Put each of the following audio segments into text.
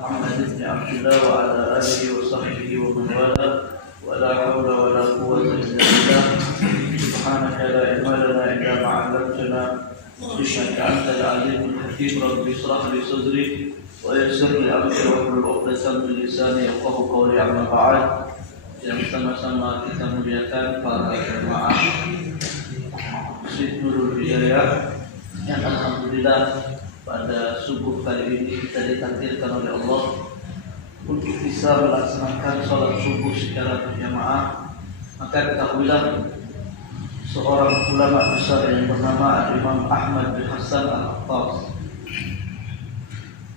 محمد بن عبد الله وعلى آله وصحبه ومن والاه ولا حول ولا قوة إلا بالله سبحانك لا علم لنا إلا ما علمتنا إنك أنت العليم الحكيم رب اشرح لي صدري ويسر لي أمري واحلل عقدة من لساني يفقهوا قولي أما بعد. Yang sama-sama kita muliakan para jemaah Masjid Nurul Hidayah yang alhamdulillah pada subuh kali ini kita ditakdirkan oleh Allah untuk bisa melaksanakan sholat subuh secara berjamaah. Maka ketahuilah seorang ulama besar yang bernama Imam Ahmad bin Hasan Al-Attas.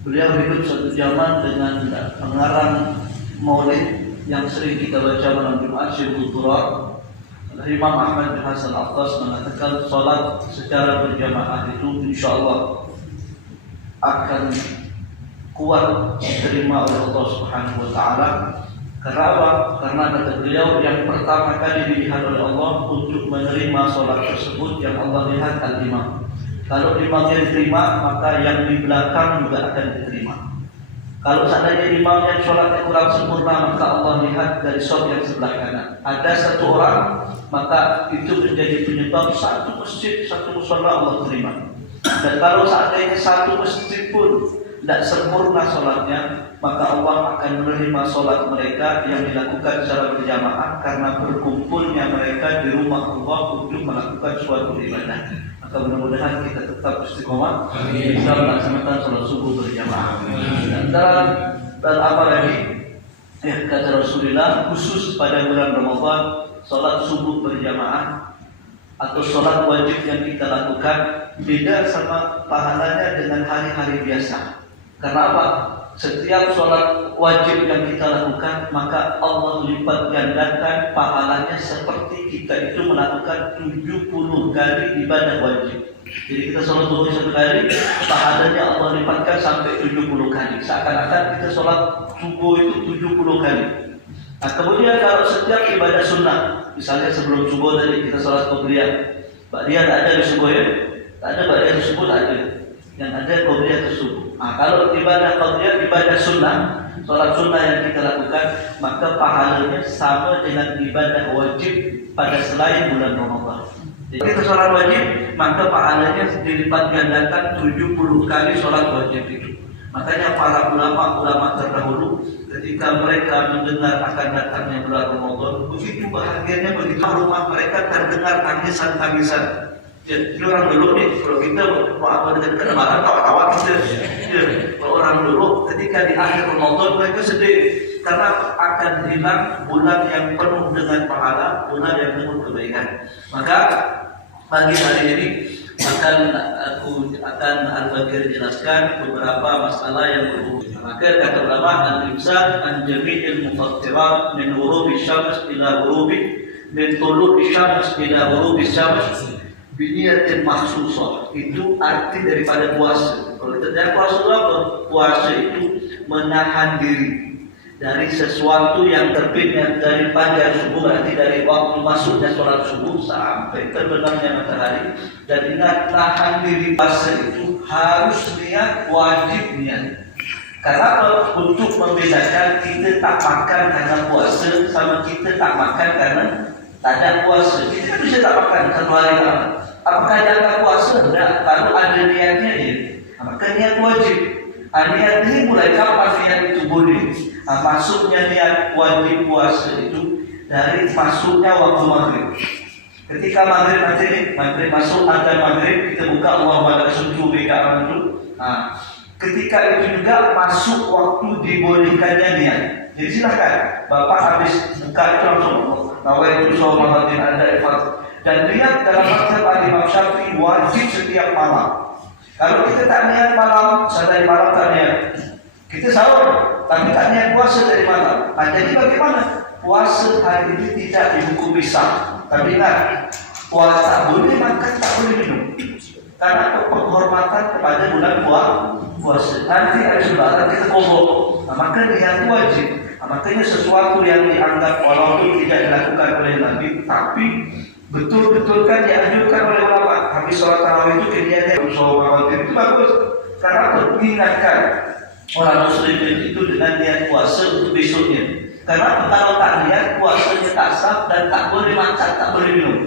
Beliau hidup satu zaman dengan pengarang maulid yang sering kita baca malam Jumat, Syirul Turar. Imam Ahmad bin Hasan Al-Attas mengatakan sholat secara berjamaah itu insyaallah akan kuat diterima oleh Allah Subhanahu wa taala. Karena apa? Karena kata beliau yang pertama kali dilihat oleh Allah untuk menerima sholat tersebut yang Allah lihat al-imam. Kalau imamnya diterima, maka yang di belakang juga akan diterima. Kalau seandainya imamnya sholatnya kurang sempurna, maka Allah lihat dari shaf yang sebelah kanan. Ada satu orang, maka itu menjadi penyebab satu masjid, satu mushola Allah terima. Dan kalau seandainya satu masjid pun tidak sempurna sholatnya, maka Allah akan menerima sholat mereka yang dilakukan secara berjamaah karena berkumpulnya mereka di rumah Allah untuk melakukan suatu ibadah. Maka mudah-mudahan kita tetap istiqomah bisa melaksanakan sholat subuh berjamaah. Dan apa lagi? Ya, kata Rasulullah, khusus pada bulan Ramadan, sholat subuh berjamaah atau sholat wajib yang kita lakukan beda sama pahalanya dengan hari-hari biasa. Karena apa? Setiap sholat wajib yang kita lakukan, maka Allah lipat gandakan pahalanya seperti kita itu melakukan 70 kali ibadah wajib. Jadi kita sholat zuhur satu kali, pahalanya Allah lipatkan sampai 70 kali. Seakan-akan kita sholat subuh itu 70 kali. Nah, kemudian kalau setiap ibadah sunnah, misalnya sebelum subuh tadi kita sholat qobliyah, ba'diyah tak ada di subuh ya? Tak ada ba'diyah di subuh, tak ada. Yang ada qobliyah di subuh. Nah, kalau ibadah qobliyah, ibadah sunnah, sholat sunnah yang kita lakukan, maka pahalanya sama dengan ibadah wajib pada selain bulan Ramadan. Jadi kita sholat wajib, maka pahalanya dilipat gandakan 70 kali sholat wajib itu. Makanya para ulama-ulama terdahulu ketika mereka mendengar akan datangnya bulan Ramadan, begitu bahagianya, begitu rumah mereka terdengar tangisan-tangisan. Ya, itu orang dulu nih, kalau kita mau apa dengan kelemahan, tawa-tawa kita. Ya, kalau orang dulu ketika di akhir Ramadan mereka sedih karena akan hilang bulan yang penuh dengan pahala, bulan yang penuh kebaikan. Maka pagi hari ini aku akan Al-Bagir jelaskan beberapa masalah yang berhubungan. Maka kata ulama al-imsak an jami'il mufattirat min ghurubi syams ila ghurubi min tulu'i syams ila ghurubi syams biniyatin mahsusah. Itu arti daripada puasa. Kalau kita lihat puasa itu apa? Puasa itu menahan diri dari sesuatu yang terbitnya dari pagi subuh, nanti dari waktu masuknya sholat subuh sampai terbenamnya matahari. Dan ingat, tahan diri puasa itu harus niat, wajib niat. Karena untuk membedakan kita tak makan karena puasa sama kita tak makan karena tak ada puasa. Kita kan bisa tak makan satu hari lama. Apakah jangka puasa? Tidak. Kalau ada niatnya ya, maka niat wajib. Niat ini mulai kapan niat itu boleh? Masuknya niat wajib puasa itu dari masuknya waktu maghrib. Ketika maghrib masuk ada maghrib, kita buka Allah pada subuh beka itu. Ketika itu juga masuk waktu dibolehkannya niat. Jadi silahkan, Bapak habis buka itu langsung nawaitu shaumatin anda ifat. Dan niat dalam mazhab Imam Syafi'i wajib setiap malam. Kalau kita tak niat malam, dari malam tak niat. Kita sahur, tapi tak niat puasa dari malam. Jadi bagaimana? Puasa hari ini tidak dihukumi sah. Tapi ingat, puasa tak boleh makan, tak boleh minum. Karena penghormatan kepada bulan puasa. Nanti ada lebaran kita kobok. Maka niat wajib. Makanya sesuatu yang dianggap walaupun tidak dilakukan oleh Nabi, tapi betul-betul kan dianjurkan oleh ulama. Habis sholat tarawih itu kejadian sholat itu bagus karena mengingatkan orang muslimin itu dengan niat puasa untuk besoknya. Karena kalau tak niat puasanya tak sah dan tak boleh makan, tak boleh minum.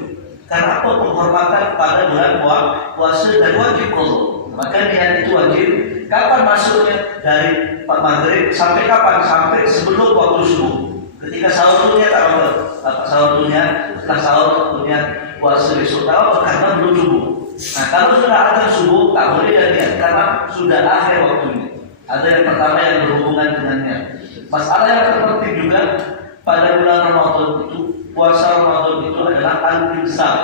Karena apa? Penghormatan pada bulan puasa dan wajib qadha. Maka niat itu wajib. Kapan masuknya? Dari maghrib sampai kapan? Sampai sebelum waktu subuh. Ketika sahur dunia tak apa? Sahur dunia, setelah sahur dunia puasa besok tak apa? Karena belum subuh. Nah kalau sudah ada subuh tak boleh dan niat karena sudah akhir waktunya. Ada yang pertama yang berhubungan dengannya. Masalah yang terpenting juga pada bulan Ramadan itu, puasa Ramadan itu adalah al-imsak.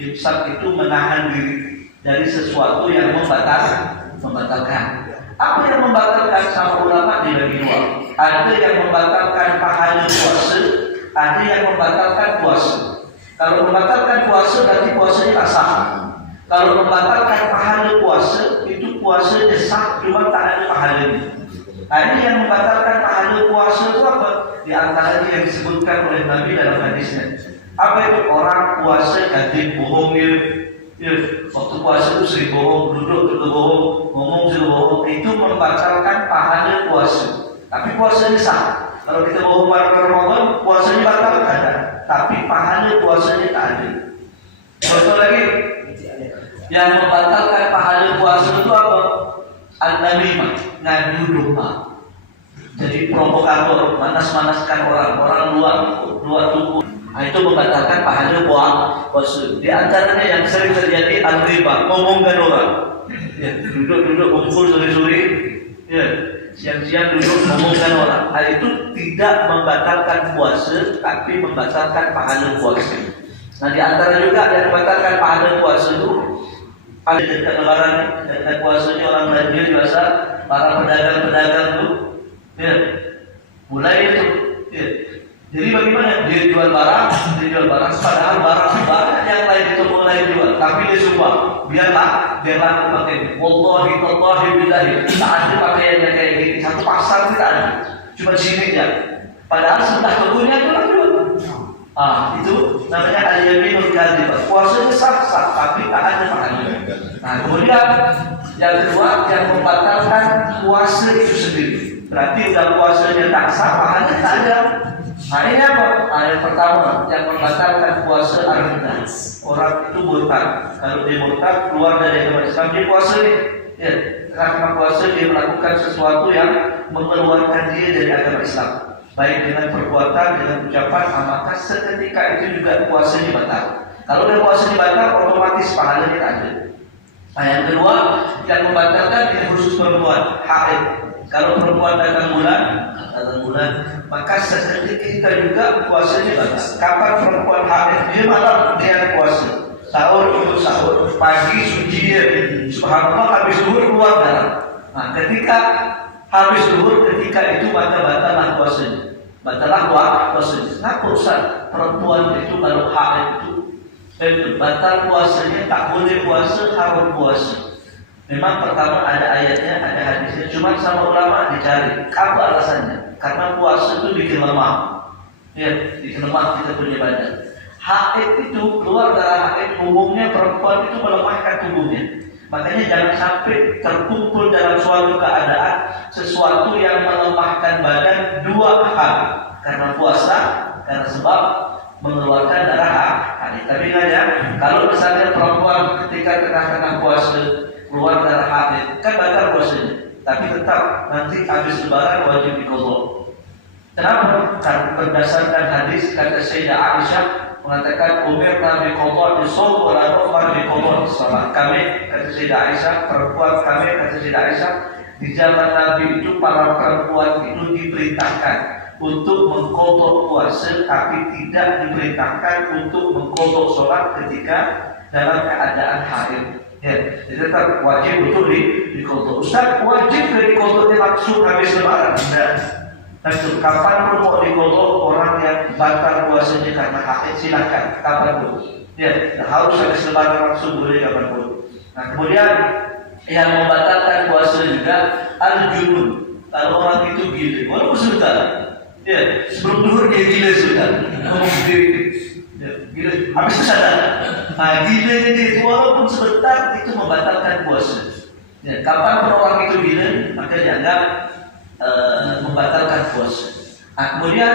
Imsak itu menahan diri dari sesuatu yang membatalkan. Apa yang membatalkan sama ulama dibagi dua. Ada yang membatalkan pahala puasa, ada yang membatalkan puasa. Kalau membatalkan puasa berarti puasanya tak sah. Kalau membatalkan pahala puasa itu puasanya sah, cuma tak ada pahalanya. Ini yang membatalkan pahala puasa itu apa? Di antaranya yang disebutkan oleh Nabi dalam hadisnya. Apa itu? Orang puasa jadi bohong ya, waktu puasa itu sering bohong, duduk juga bohong, ngomong juga bohong. Itu membatalkan pahala puasa. Tapi puasanya sah. Kalau kita bohong pada Ramadan, puasanya batal ada. Tapi pahala puasanya tak ada. Contoh lagi, yang membatalkan pahala puasa itu apa? Al-namimah, ngadu domba. Jadi provokator, manas-manaskan orang luar tubuh. Nah, itu membatalkan pahala puasa. Di antaranya yang sering terjadi al-riba, ngomongkan orang. Ya, duduk kumpul sore-sore, ya, siang-siang duduk ngomongkan orang. Hal itu tidak membatalkan puasa, tapi membatalkan pahala puasa. Nah, di antara juga yang membatalkan pahala puasa itu ada dekat lebaran, dekat puasanya orang belanja biasa, para pedagang itu, ya, mulai itu, ya. Jadi bagaimana dia jual barang, padahal barang yang lain itu mulai jual, tapi dia sumpah, biarlah aku pakai. Wallahi billahi, tak ada pakaiannya kayak gini, satu pasar tidak ada, cuma sini aja. Padahal sebelah kebunnya itu lagi jual. Itu namanya al-yaminul kadzibah. Puasanya sah, tapi tak ada pahalanya. Nah, kemudian yang kedua yang membatalkan puasa itu sendiri. Berarti udah puasanya tak sah, pahalanya tak ada. Nah, ini apa? Yang pertama yang membatalkan puasa adalah orang itu murtad. Kalau dia murtad keluar dari agama Islam, dia puasa ini. Ya, karena puasa dia melakukan sesuatu yang mengeluarkan dia dari agama Islam. Baik dengan perbuatan, dengan ucapan, maka seketika itu juga puasanya batal. Kalau dia puasanya batal, otomatis pahalanya tak ada. Nah, yang kedua yang membatalkan ini khusus perempuan haid. Kalau perempuan datang bulan, maka seketika juga puasanya batal. Kapan perempuan haid? Dia malam dia puasa. Sahur untuk sahur, pagi suci dia. Subhanallah, habis zuhur keluar darah. Nah, ketika habis zuhur, ketika itu maka batallah puasanya. Kenapa Ustaz? Perempuan itu kalau haid itu batal puasanya, tak boleh puasa, haram puasa. Memang pertama ada ayatnya, ada hadisnya, cuma sama ulama dicari apa alasannya. Karena puasa itu bikin lemah. Ya, bikin lemah kita punya badan. Haid itu keluar darah haid, umumnya perempuan itu melemahkan tubuhnya. Makanya jangan sampai terkumpul dalam suatu keadaan sesuatu yang melemahkan badan dua hal. Karena puasa, karena sebab mengeluarkan darah haid. Tapi ya, kalau misalnya perempuan ketika tengah-tengah puasa keluar darah haid, kan batal puasanya. Tapi tetap nanti habis lebaran wajib diqadha. Kenapa? Karena berdasarkan hadis kata Sayyidah Aisyah mengatakan umirna biqadha as-shaum wa la nu'mar biqadha as-shalah. Kami kata Sayyidah Aisyah, perempuan kami kata Sayyidah Aisyah, di zaman Nabi itu para perempuan itu diperintahkan untuk mengqadha puasa, tapi tidak diperintahkan untuk mengqadha salat ketika dalam keadaan haid. Ya, jadi tetap wajib untuk diqadha. Ustaz, wajib ke diqadha langsung habis lebaran? Tidak. Tentu kapan pun mau diqadha orang yang batal puasanya karena haid, silakan kapan pun. Ya, harus habis lebaran langsung, boleh kapan pun. Nah, kemudian yang membatalkan puasa juga al-junun. Kalau orang itu gila, walaupun sebentar. Ya, sebelum duhur dia gila sudah. Ngomong sendiri. Ya, gila, habis itu sadar. Nah, gila ini walaupun sebentar itu membatalkan puasa. Ya, kapan pun orang itu gila, maka dianggap membatalkan puasa. Nah, kemudian